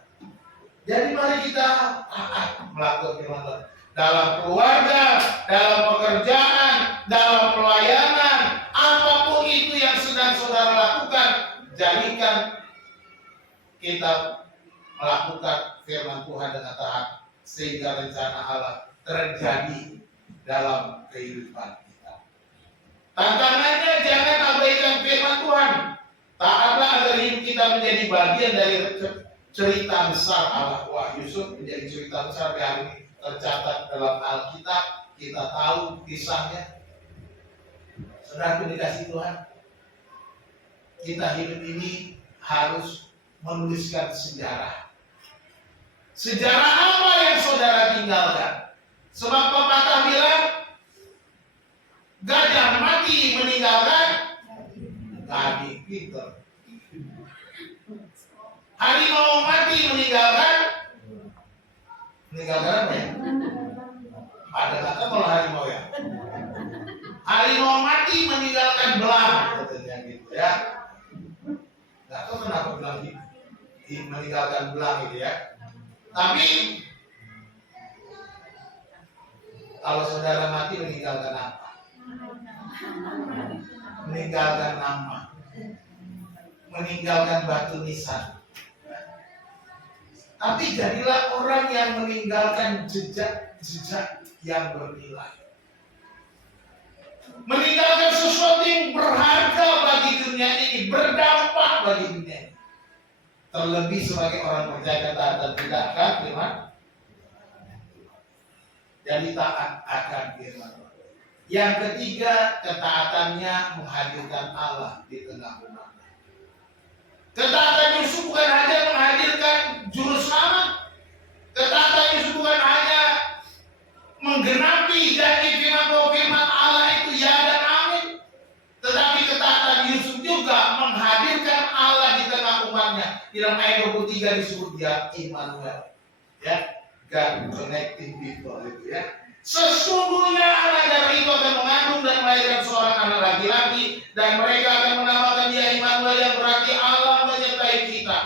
Jadi mari kita taat melakukan firman Tuhan. Dalam keluarga, dalam pekerjaan, dalam pelayanan, apapun itu yang sedang saudara lakukan, jadikan kita melakukan firman Tuhan dengan taat sehingga rencana Allah terjadi dalam kehidupan kita. Tantangannya jangan abaikan firman Tuhan. Taatlah agar hidup kita menjadi bagian dari cerita besar Allah. Wah, Yusuf menjadi cerita besar yang tercatat dalam Alkitab. Kita tahu kisahnya. Saudara dikasih Tuhan, kita hidup ini harus menuliskan sejarah. Sejarah apa yang saudara tinggalkan? Sebab pepatah bilang, gajah mati meninggalkan gading pintar. Harimau mati meninggalkan apa ya? Ada kata malah harimau ya. Harimau mati meninggalkan belang, katanya gitu ya. Nggak tahu kenapa bilang meninggalkan belang gitu ya. Tapi kalau saudara mati meninggalkan apa? Meninggalkan nama, meninggalkan batu nisan. Tapi jadilah orang yang meninggalkan jejak yang bernilai. Meninggalkan sesuatu yang berharga bagi dunia ini, berdampak bagi dunia ini. Terlebih sebagai orang percaya ketaatan tidak akan firman. Jadi taat akan firman. Yang ketiga, ketaatannya menghadirkan Allah di tengah umat. Ketaatan Yusuf bukan hanya menghadirkan juru selamat, makanya di dalam ayat 23 disebut dia Immanuel. Ya, God connecting people itu ya. Sesungguhnya anak darah itu akan mengandung dan melahirkan seorang anak laki-laki, dan mereka akan menamakan dia Immanuel, yang berarti Allah menyertai kita.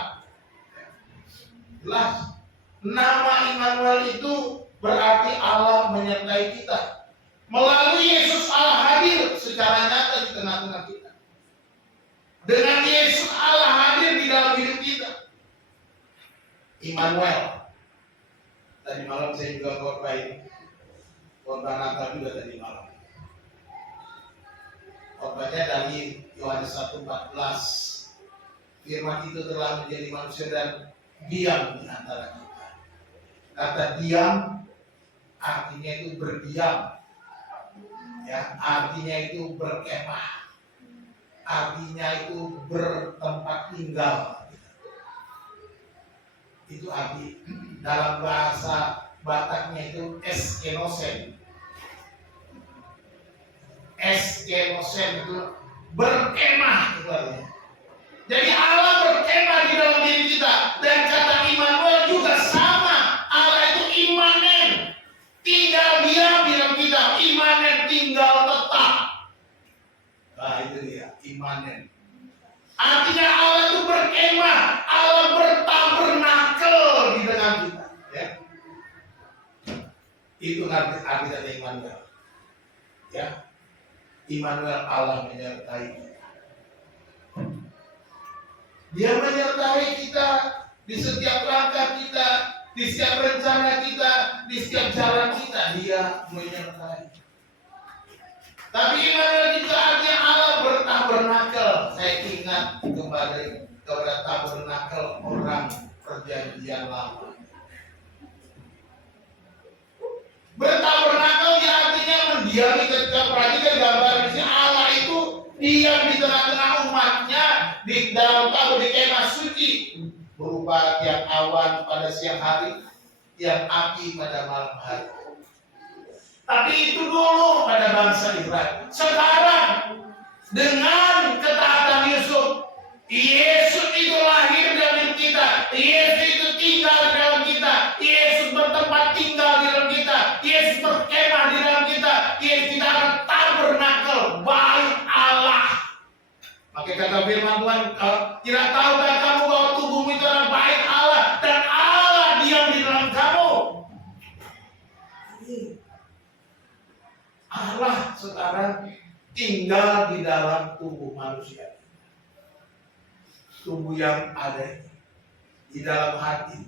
Jelas, nama Immanuel itu berarti Allah menyertai kita. Melalui Yesus Allah hadir secara nyata di tengah-tengah kita. Dengan Yesus Allah hadir di dalam hidup kita. Immanuel. Tadi malam saya juga khotbah Natal juga tadi malam. Khotbahnya dari Yohanes 1:14. Firman itu telah menjadi manusia dan diam di antara kita. Kata diam artinya itu berdiam. Ya, artinya itu berkemah. Artinya itu bertempat tinggal. Itu arti dalam bahasa Bataknya itu eskenosen. Eskenosen itu berkemah itu artinya. Jadi Allah berkemah di dalam diri kita, dan kata Immanuel juga sama. Allah itu imanen, tinggal diam di dalam kita. Imanen tinggal tetap. Nah itu dia, imanen. Artinya Allah itu berkemah, Allah bertabernakel di dalam kita. Ya. Itu arti dari Immanuel. Ya, Immanuel, Allah menyertai kita. Dia menyertai kita di setiap langkah kita, di setiap rencana kita, di setiap jalan kita. Dia menyertai. Tapi Immanuel juga artinya Allah bertabernakel. Saya ingat kepada tabernakel orang perjanjian lama. Bertabernakel dia artinya mendiami. Ketika perhatikan gambar di sini, Allah itu diam di tengah-tengah umatnya di dalam di kemah suci, berupa tiang awan pada siang hari, tiang api pada malam hari. Tapi itu dulu pada bangsa Israel. Sekarang dengan ketaatan Yesus itu lahir dalam hidup kita. Yesus itu tinggal di dalam kita. Yesus bertempat tinggal di dalam kita. Yesus berkemah di dalam kita. Yesus kita akan tabernakel baik Allah. Maka kata firman Tuhan, tidak tahukah kamu bahwa tubuhmu itu adalah baik Allah, dan Allah diam di dalam kamu. Allah sekarang tinggal di dalam tubuh manusia. Tubuh yang ada di dalam hati.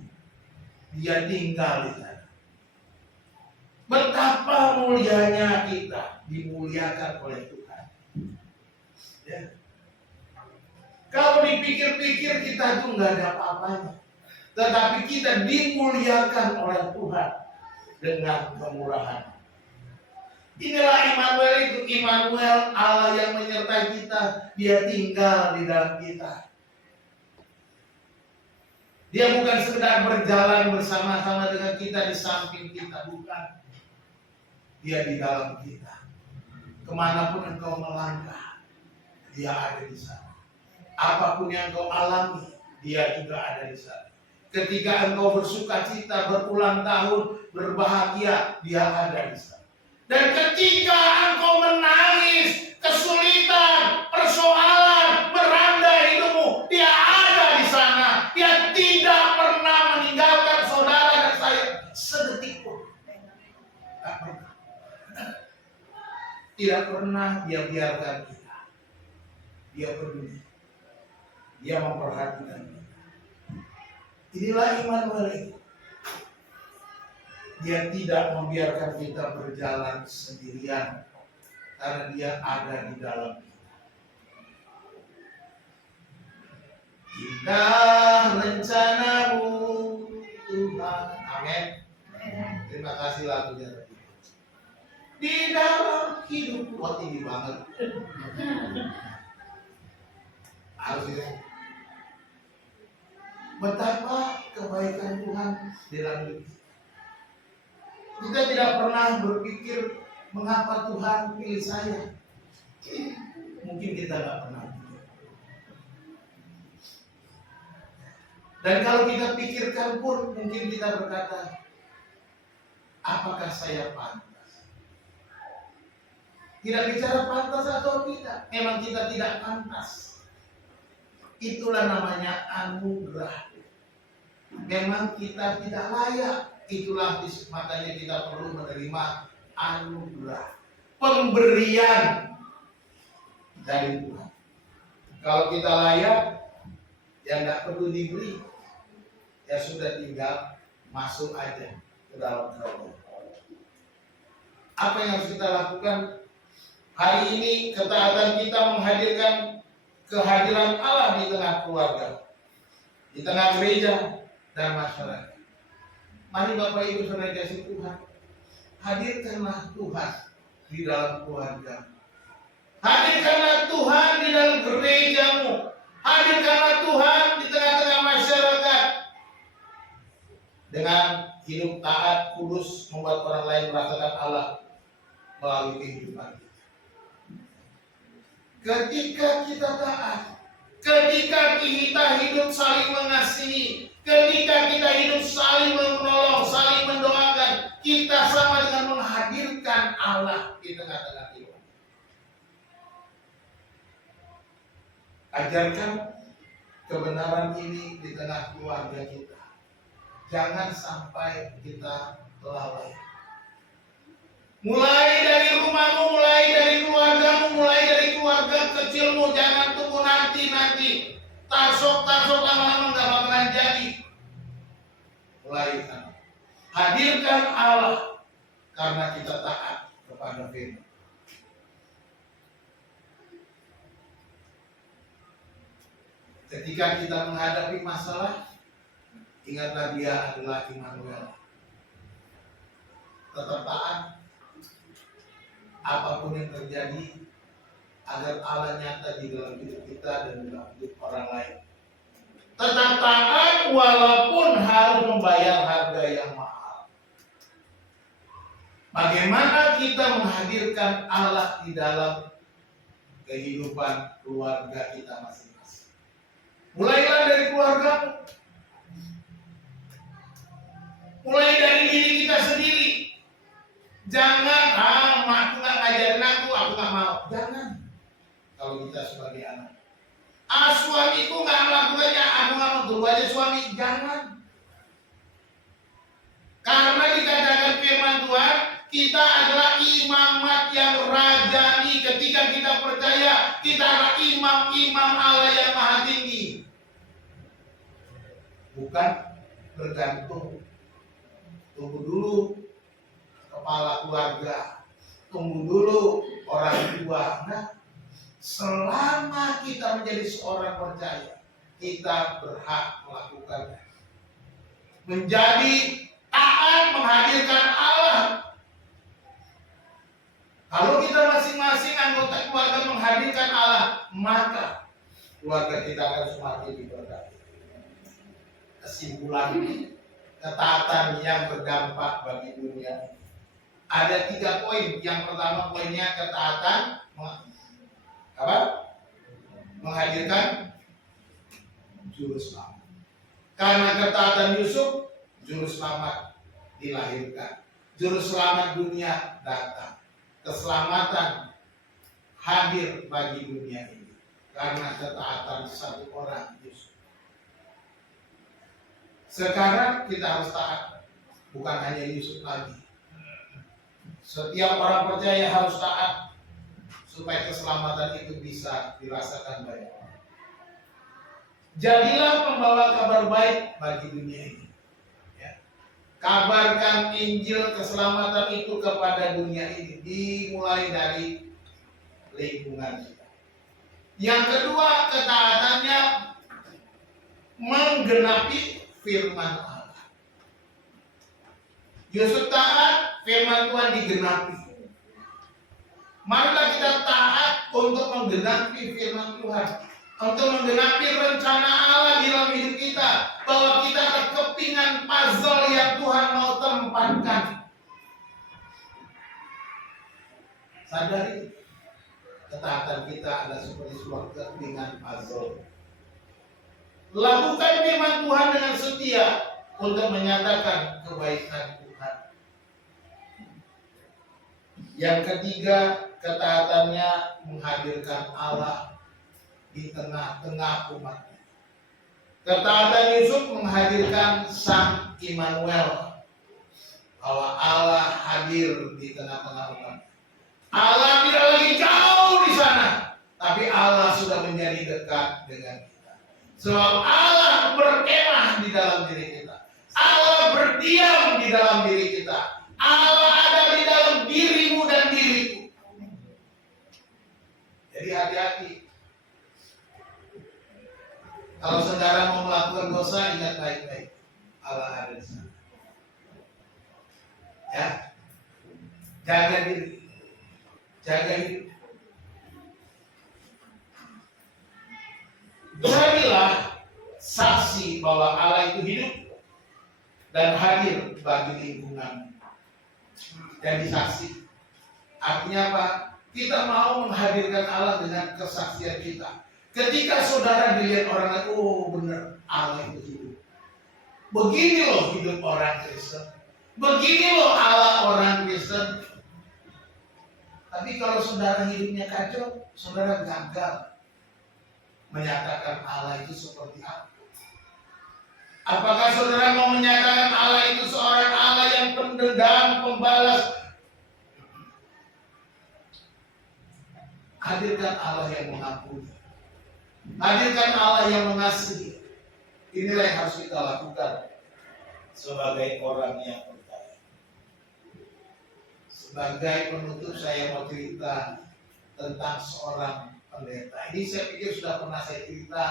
Dia tinggal di sana. Betapa mulianya kita dimuliakan oleh Tuhan. Ya. Kalau dipikir-pikir kita itu nggak ada apa-apanya. Tetapi kita dimuliakan oleh Tuhan dengan kemurahan. Inilah Immanuel itu. Immanuel, Allah yang menyertai kita. Dia tinggal di dalam kita. Dia bukan sekedar berjalan bersama-sama dengan kita, di samping kita, bukan. Dia di dalam kita. Kemanapun engkau melangkah, dia ada di sana. Apapun yang engkau alami, dia juga ada di sana. Ketika engkau bersuka cita, berulang tahun, berbahagia, dia ada di sana. Dan ketika engkau menangis, kesulitan, persoalan, meranda hidupmu, dia ada di sana. Dia tidak pernah meninggalkan saudara dan saya sedetik pun. Tidak pernah. Tidak pernah dia biarkan kita. Dia peduli. Dia memperhatikan kita. Inilah Immanuel itu. Dia tidak membiarkan kita berjalan sendirian, karena dia ada di dalam kita. Indah rencanamu Tuhan. Amin. Terima kasih lagunya tadi. Di dalam hidup. Wah, tinggi banget. Harus itu. Betapa kebaikan Tuhan dalam hidup kita. Kita tidak pernah berpikir mengapa Tuhan pilih saya. Mungkin kita tidak pernah. Dan kalau kita pikirkan pun mungkin kita berkata, apakah saya pantas? Tidak bicara pantas atau tidak, memang kita tidak pantas. Itulah namanya anugerah. Memang kita tidak layak. Itulah makanya kita perlu menerima anugerah, pemberian dari Tuhan. Kalau kita layak, ya nggak perlu diberi. Ya sudah, tinggal masuk aja ke dalam kerajaan. Apa yang harus kita lakukan? Hari ini ketaatan kita menghadirkan kehadiran Allah di tengah keluarga, di tengah gereja dan masyarakat. Mari Bapak Ibu Saudara kasih Tuhan, hadirkanlah Tuhan di dalam keluarga. Hadirkanlah Tuhan di dalam gerejamu. Hadirkanlah Tuhan di tengah-tengah masyarakat. Dengan hidup taat, kudus, membuat orang lain merasakan Allah melalui kehidupan kita. Ketika kita taat, ketika kita hidup saling mengasihi, ketika kita hidup saling menolong, saling mendoakan, kita sama dengan menghadirkan Allah di tengah-tengah kita. Ajarkan kebenaran ini di tengah keluarga kita. Jangan sampai kita lalai. Mulai dari rumahmu, mulai dari keluargamu, mulai dari keluarga kecilmu. Jangan tunggu nanti. Tasok lama-lama gak bakalan jadi. Mulai sana. Hadirkan Allah karena kita taat kepada firman. Ketika kita menghadapi masalah, ingatlah Dia adalah Immanuel. Tetap taat apapun yang terjadi, agar Allah nyata di dalam hidup kita dan di dalam hidup orang lain. Tetap taat walaupun harus membayar harga yang mahal. Bagaimana kita menghadirkan Allah di dalam kehidupan keluarga kita masing-masing? Mulailah dari keluargamu. Mulai dari diri kita sendiri. Jangan, aku nggak ngajarin aku nggak mau. Jangan. Kalau kita sebagai anak, suamiku nggak melakukannya, aku nggak mau, tunggu aja suami. Jangan. Karena dikatakan firman Tuhan, kita adalah imamat yang rajani. Ketika kita percaya, kita adalah imam-imam Allah yang maha tinggi. Bukan bergantung. Tunggu dulu kepala keluarga, tunggu dulu orang tua. Nah, selama kita menjadi seorang percaya, kita berhak melakukannya. Menjadi taat, menghadirkan Allah. Kalau kita masing-masing anggota keluarga menghadirkan Allah, maka keluarga kita akan semakin diberkati. Kesimpulan, ketaatan yang berdampak bagi dunia. Ada 3 poin. Yang pertama poinnya ketaatan menghadirkan juru selamat. Karena ketaatan Yusuf, juru selamat dilahirkan. Juru selamat dunia datang. Keselamatan hadir bagi dunia ini karena ketaatan satu orang Yusuf. Sekarang kita harus taat, bukan hanya Yusuf lagi. Setiap orang percaya harus taat supaya keselamatan itu bisa dirasakan banyak orang. Jadilah pembawa kabar baik bagi dunia ini. Ya. Kabarkan Injil keselamatan itu kepada dunia ini, dimulai dari lingkungan kita. Yang kedua, ketaatannya menggenapi firman Allah. Yusuf taat, firman Tuhan digenapi. Marilah kita taat untuk menggenapi firman Tuhan, untuk menggenapi rencana Allah di dalam hidup kita, bahwa kita ada kepingan puzzle yang Tuhan mau tempatkan. Sadari, ketaatan kita adalah seperti sebuah kepingan puzzle. Lakukan firman Tuhan manusia untuk menyatakan kebaikan Tuhan. Yang ketiga, ketaatannya menghadirkan Allah di tengah-tengah umatnya. Ketaatan Yusuf menghadirkan Sang Immanuel, bahwa Allah hadir di tengah-tengah umatnya. Allah tidak lagi jauh di sana, tapi Allah sudah menjadi dekat dengan kita. Sebab Allah berkemah di dalam diri kita. Allah berdiam di dalam diri kita. Allah ada di dalam dirimu dan diriku. Jadi hati-hati. Kalau saudara mau melakukan dosa, ingat baik-baik. Allah ada di sana. Ya, jaga diri. Jaga hidup. Jadilah saksi bahwa Allah itu hidup dan hadir bagi lingkungan. Jadi saksi. Artinya apa? Kita mau menghadirkan Allah dengan kesaksian kita. Ketika saudara dilihat orang lain, oh benar, Allah itu hidup. Begini loh hidup orang Kristen. Begini loh Allah orang Kristen. Tapi kalau saudara hidupnya kacau, saudara gagal menyatakan Allah itu seperti apa. Apakah saudara mau menyatakan Allah itu seorang Allah yang pendendam, pembalas? Hadirkan Allah yang mengampuni. Hadirkan Allah yang mengasihi. Inilah yang harus kita lakukan sebagai orang yang percaya. Sebagai penutup saya mau cerita tentang seorang pendeta. Ini saya pikir sudah pernah saya cerita.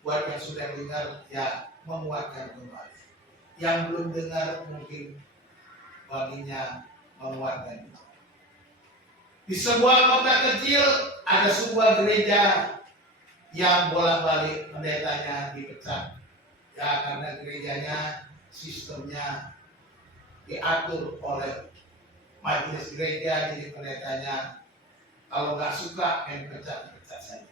Buat yang sudah dengar ya menguatkan kembali. Yang belum dengar mungkin baginya menguatkan. Di sebuah kota kecil ada sebuah gereja yang bolak-balik pendetanya dipecat. Ya karena gerejanya sistemnya diatur oleh majelis gereja, jadi pendetanya kalau nggak suka pecat saja.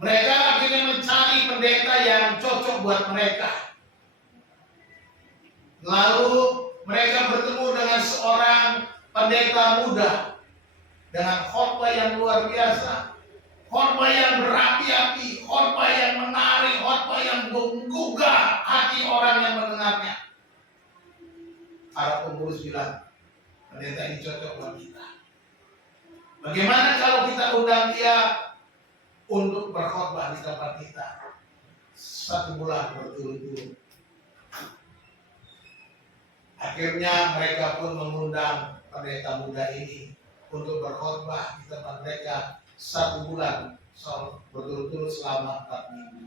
Mereka akhirnya mencari pendeta yang cocok buat mereka. Lalu mereka bertemu dengan seorang pendeta muda dengan khotbah yang luar biasa, khotbah yang berapi-api, khotbah yang menarik, khotbah yang menggugah hati orang yang mendengarnya. Para pengurus bilang, pendeta ini cocok buat kita. Bagaimana kalau kita undang dia untuk berkhotbah di tempat kita 1 bulan berturut-turut? Akhirnya mereka pun mengundang pendeta muda ini untuk berkhotbah di tempat mereka 1 bulan berturut-turut selama 4 minggu.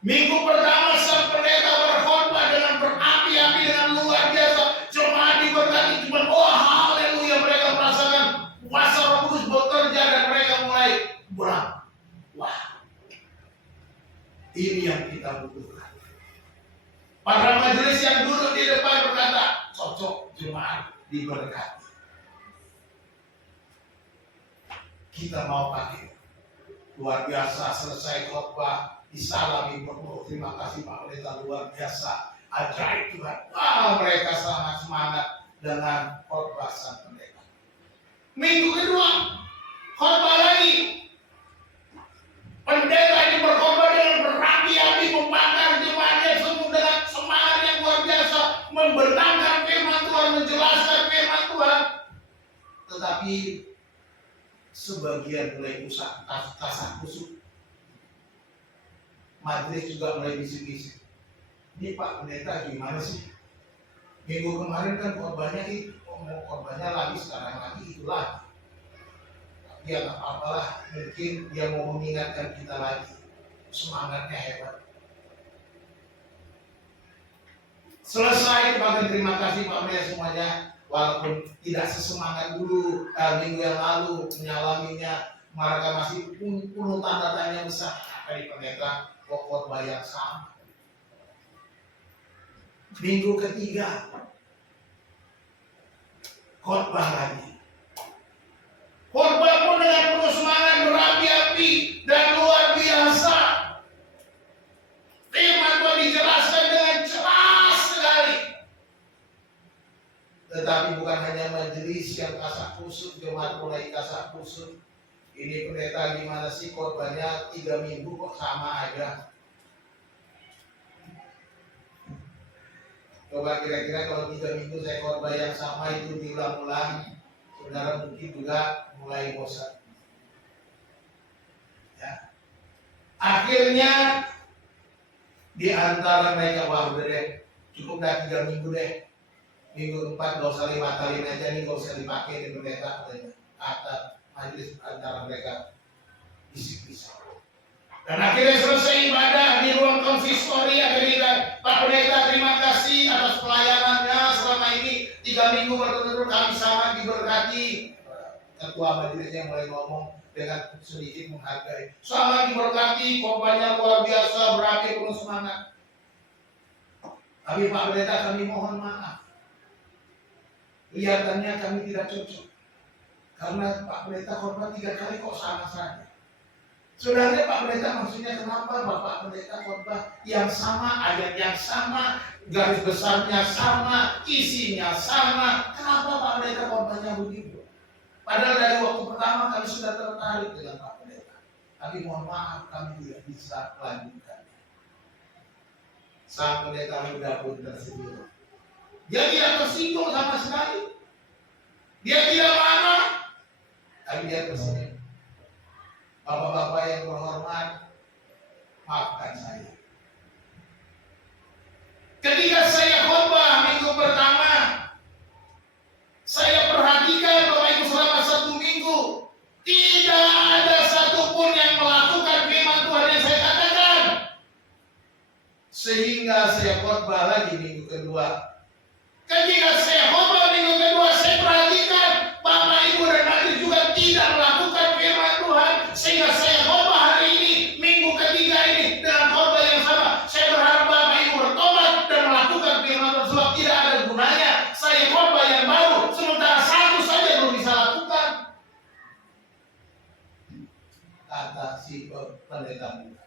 Minggu pertama sang pendeta berkhotbah dengan berapi-api, dengan luar biasa. Jemaat diberkati, cuma oh haleluya, mereka merasakan kuasa Roh Kudus bekerja dan mereka mulai pulang. Wah, ini yang kita butuhkan. Para majelis yang duduk di depan berkata, cocok jemaat diberkati. Kita mau pakai. Luar biasa, selesai khotbah, disalami penuh. Terima kasih Pak Pendeta, luar biasa. Ajaib Tuhan. Wah, mereka sangat semangat dengan khotbah sang pendeta. Minggu kedua, khotbah lagi. Pendeta ini berkhotbah dengan berapi-api, membakar jemaatnya semua dengan semangat yang luar biasa, membenarkan firman Tuhan, menjelaskan firman Tuhan. Tetapi sebagian mulai kasak kusuk. Majelis juga mulai bisik-bisik. Ini Pak Pendeta gimana sih? Minggu kemarin kan korbannya itu, korbannya lagi, sekarang lagi itulah. Tapi ya nggak apa-apalah, mungkin dia mau mengingatkan kita lagi. Semangatnya hebat. Selesai, bagi terima kasih Pak Pendeta semuanya. Walaupun tidak sesemangat dulu minggu yang lalu menyalaminya, mereka masih penuh tanda tanya besar. Dari pendeta pokok bayar sama. Minggu ketiga khotbah lagi. Khotbah pun dengan penuh semangat, berapi-api dan luar biasa. majelis yang kasak kusut, jemaat mulai kasak kusut. Ini pendeta gimana sih korbannya 3 minggu kok sama aja. Coba kira-kira kalau 3 minggu saya korban yang sama itu diulang-ulang, saudara mungkin juga mulai bosan. Ya. Akhirnya di antara mereka, wah udah deh, cukup dah 3 minggu deh. Minggu 4 gak usah dibatalin aja nih, gak usah dipakai di pendeta katanya. Kata majelis antara mereka bisik-bisik. Dan akhirnya selesai ibadah di ruang konsistori, akhirnya Pak Pendeta terima kasih atas pelayanannya selama ini 3 minggu berturut-turut kami sangat diberkati. Ketua majelisnya mulai ngomong dengan sedikit menghargai. Sangat diberkati, korbannya luar biasa, berakhir penuh semangat. Tapi Pak Pendeta kami mohon maaf. Kelihatannya kami tidak cocok. Karena Pak Pendeta korban 3 kali kok sama saja. Saudara Pak Pendeta maksudnya kenapa Bapak Pendeta korban yang sama, ayat yang sama, garis besarnya sama, isinya sama. Kenapa Pak Pendeta korbannya begitu? Padahal dari waktu pertama kami sudah tertarik dengan Pak Pendeta. Tapi mohon maaf kami tidak bisa melanjutkan. Sang Pendeta muda pun tersenyum. Dia tidak tersinggung sama sekali. Dia tidak marah. Tapi dia tersenyum. Bapak-bapak yang berhormat, maafkan saya. Ketika saya khotbah minggu pertama, saya perhatikan Bapak Ibu selama 1 minggu, tidak ada satupun yang melakukan firman Tuhan yang saya katakan. Sehingga saya khotbah lagi minggu kedua. Ketika saya khotbah minggu kedua, saya perhatikan Bapak Ibu dan Majelis juga tidak melakukan firman Tuhan. Sehingga saya khotbah hari ini, minggu ketiga ini, dengan khotbah yang sama. Saya berharap Bapak Ibu bertobat dan melakukan firman Tuhan, sebab tidak ada gunanya saya khotbah yang baru, sementara satu saja belum bisa lakukan. Kata si pendeta muda.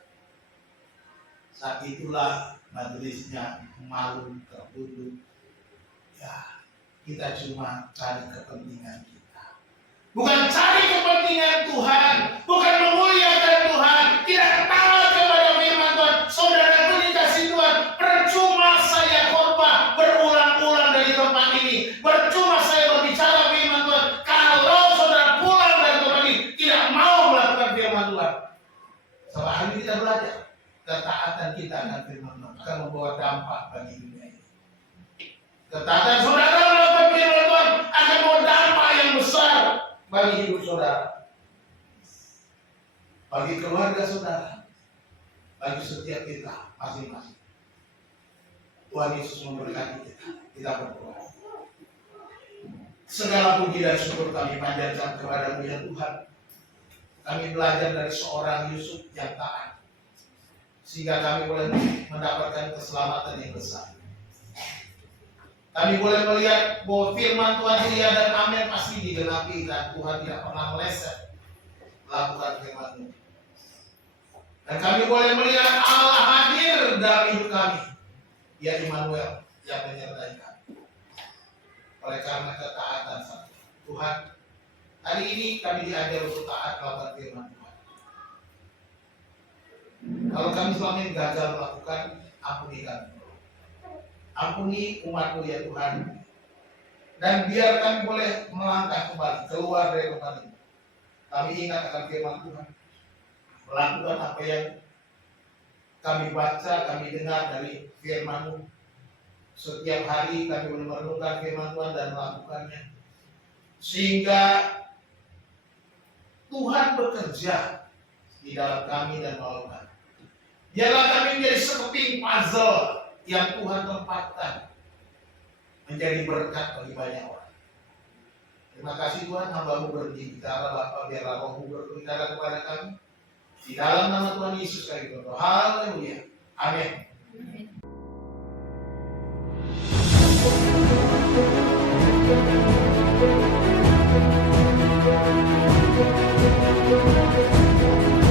Saat itulah majelisnya malu tertunduk. Ya, kita cuma cari kepentingan kita. Bukan cari kepentingan Tuhan, bukan memuliakan Tuhan, tidak taat kepada firman Tuhan. Saudara beri kasih Tuhan, percuma saya khotbah berulang-ulang dari tempat ini, percuma saya berbicara firman Tuhan. Kalau saudara pulang dari tempat ini tidak mau melakukan firman Tuhan. Sebab hari ini kita belajar, ketaatan kita akan firman Tuhan akan membawa dampak bagi dunia ini. Ketaatan saudara melakukan firman Tuhan akan membawa dampak yang besar bagi hidup saudara, bagi keluarga saudara, bagi setiap kita masing-masing. Tuhan Yesus memberkati kita. Kita berdoa. Segala puji dan syukur kami panjatkan kepada-Mu ya Tuhan. Kami belajar dari seorang Yusuf yang taat, sehingga kami boleh mendapatkan keselamatan yang besar. Kami boleh melihat bahwa firman Tuhan iya dan amin pasti digenapi dan Tuhan tidak pernah meleset melakukan firman-Mu. Dan kami boleh melihat Allah hadir dalam hidup kami, ya Immanuel yang menyertai kami. Oleh karena ketaatan satu Tuhan, hari ini kami diajar untuk taat melakukan firman Tuhan. Kalau kami selama ini gagal melakukan, ampuni kami. Ampuni umat-Mu ya Tuhan. Dan biar kami boleh melangkah kembali, keluar dari tempat ini. Kami ingat akan firman Tuhan. Melakukan apa yang kami baca, kami dengar dari firman-Mu. Setiap hari kami boleh merenungkan firman Tuhan dan melakukannya. Sehingga Tuhan bekerja di dalam kami dan melalui kami. Biarlah kami menjadi sekeping puzzle yang Tuhan tempatkan menjadi berkat bagi banyak orang. Terima kasih Tuhan, hamba-Mu berbicara, Bapa, biarlah Roh-Mu berbicara kepada kami. Di dalam nama Tuhan Yesus kami berdoa. Haleluya. Amin.